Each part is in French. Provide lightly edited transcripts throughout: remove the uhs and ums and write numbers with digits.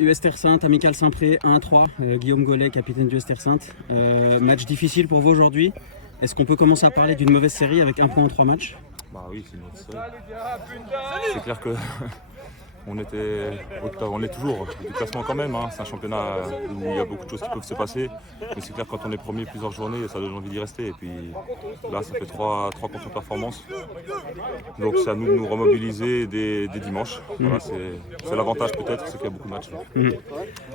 US Terre Sainte, Amical Saint-Pré 1-3, Guillaume Gollet, capitaine du US Terre Sainte. Match difficile pour vous aujourd'hui. Est-ce qu'on peut commencer à parler d'une mauvaise série avec un point en 3 matchs? Bah oui, c'est une mauvaise série. C'est clair que on est toujours au du classement quand même. Hein. C'est un championnat où il y a beaucoup de choses qui peuvent se passer. Mais c'est clair que quand on est premier plusieurs journées, ça donne envie d'y rester. Et puis là, ça fait trois contre-performances. Donc c'est à nous de nous remobiliser dès dimanche. Voilà, c'est l'avantage peut-être, c'est qu'il y a beaucoup de matchs.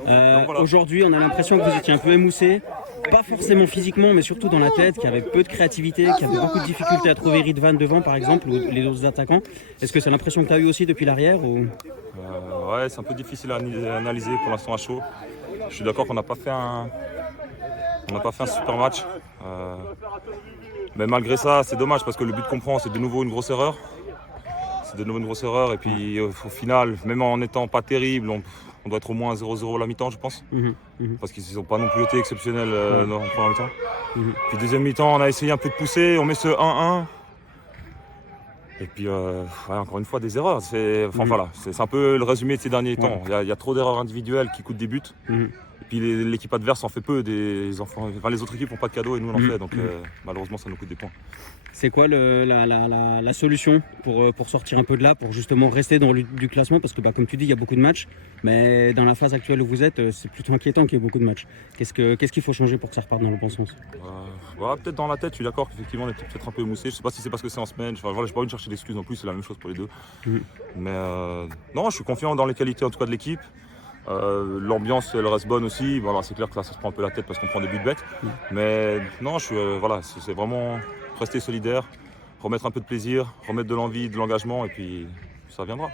Voilà. Aujourd'hui, on a l'impression que vous étiez un peu émoussé. Pas forcément physiquement, mais surtout dans la tête, qui avait peu de créativité, qui avait beaucoup de difficultés à trouver Ridvan devant par exemple, ou les autres attaquants. Est-ce que c'est l'impression que tu as eu aussi depuis l'arrière ou... Ouais, c'est un peu difficile à analyser pour l'instant à chaud. Je suis d'accord qu'on n'a pas fait un super match. Mais malgré ça, c'est dommage parce que le but qu'on prend, c'est de nouveau une grosse erreur. Et puis au final, même en n'étant pas terrible, on doit être au moins 0-0 à la mi-temps, je pense. Parce qu'ils n'ont pas non plus été exceptionnels en première mi-temps. Puis deuxième mi-temps, on a essayé un peu de pousser, on met ce 1-1. Et puis, encore une fois, des erreurs. C'est un peu le résumé de ces derniers temps. Il y a trop d'erreurs individuelles qui coûtent des buts. Et puis l'équipe adverse en fait peu. Les autres équipes n'ont pas de cadeaux et nous on en fait. Donc malheureusement, ça nous coûte des points. C'est quoi la solution pour sortir un peu de là, pour justement rester dans du classement? Parce que comme tu dis, il y a beaucoup de matchs. Mais dans la phase actuelle où vous êtes, c'est plutôt inquiétant qu'il y ait beaucoup de matchs. Qu'est-ce qu'il faut changer pour que ça reparte dans le bon sens? Peut-être dans la tête, je suis d'accord qu'effectivement on était peut-être un peu émoussé. Je sais pas si c'est parce que c'est en semaine. Je n'ai pas envie de chercher d'excuses non plus, c'est la même chose pour les deux. Mais non, je suis confiant dans les qualités en tout cas de l'équipe. L'ambiance elle reste bonne aussi. Voilà, c'est clair que là ça se prend un peu la tête parce qu'on prend des buts bêtes. Mais non, c'est vraiment rester solidaire, remettre un peu de plaisir, remettre de l'envie, de l'engagement et puis ça viendra.